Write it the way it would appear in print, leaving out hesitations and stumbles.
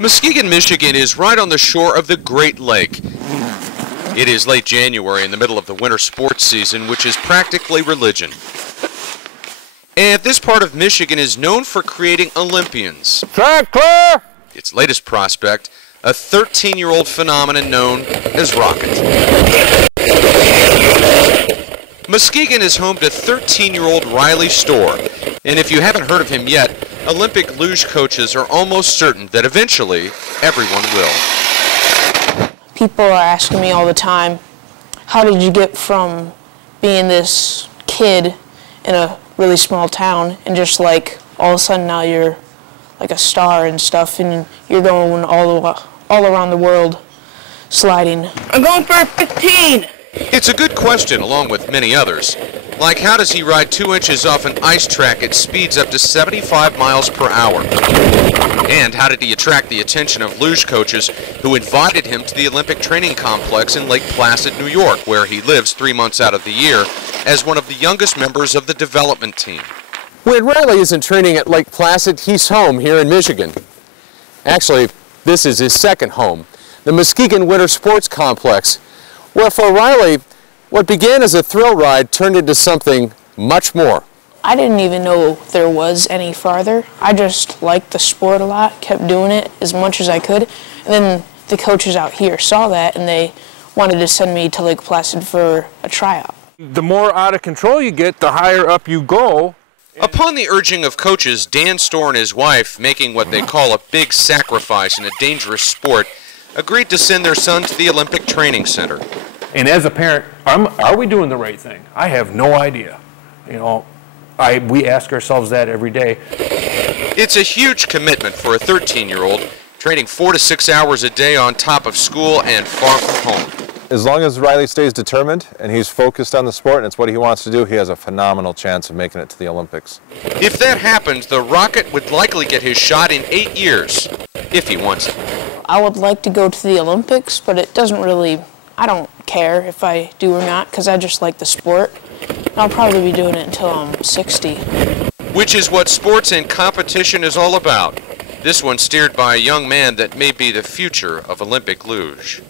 Muskegon, Michigan is right on the shore of the Great Lake. It is late January in the middle of the winter sports season, which is practically religion. And this part of Michigan is known for creating Olympians. Track clear! Its latest prospect, a 13-year-old phenomenon known as Rocket. Muskegon is home to 13-year-old Riley Stohr, and if you haven't heard of him yet, Olympic luge coaches are almost certain that eventually everyone will. People are asking me all the time, how did you get from being this kid in a really small town and just like all of a sudden now you're like a star and stuff and you're going all around the world sliding? I'm going for a 15! It's a good question, along with many others. Like, how does he ride 2 inches off an ice track at speeds up to 75 miles per hour? And how did he attract the attention of luge coaches who invited him to the Olympic training complex in Lake Placid, New York, where he lives 3 months out of the year as one of the youngest members of the development team? When Riley isn't training at Lake Placid, he's home here in Michigan. Actually, this is his second home, the Muskegon Winter Sports Complex, where for Riley, what began as a thrill ride turned into something much more. I didn't even know there was any farther. I just liked the sport a lot, kept doing it as much as I could, and then the coaches out here saw that and they wanted to send me to Lake Placid for a tryout. The more out of control you get, the higher up you go. Upon the urging of coaches, Dan Stohr and his wife, making what they call a big sacrifice in a dangerous sport, agreed to send their son to the Olympic Training Center. And as a parent, are we doing the right thing? I have no idea. You know, we ask ourselves that every day. It's a huge commitment for a 13-year-old, training 4 to 6 hours a day on top of school and far from home. As long as Riley stays determined and he's focused on the sport and it's what he wants to do, he has a phenomenal chance of making it to the Olympics. If that happens, the Rocket would likely get his shot in 8 years, if he wants it. I would like to go to the Olympics, but it doesn't really, I don't care if I do or not because I just like the sport. I'll probably be doing it until I'm 60. Which is what sports and competition is all about. This one steered by a young man that may be the future of Olympic luge.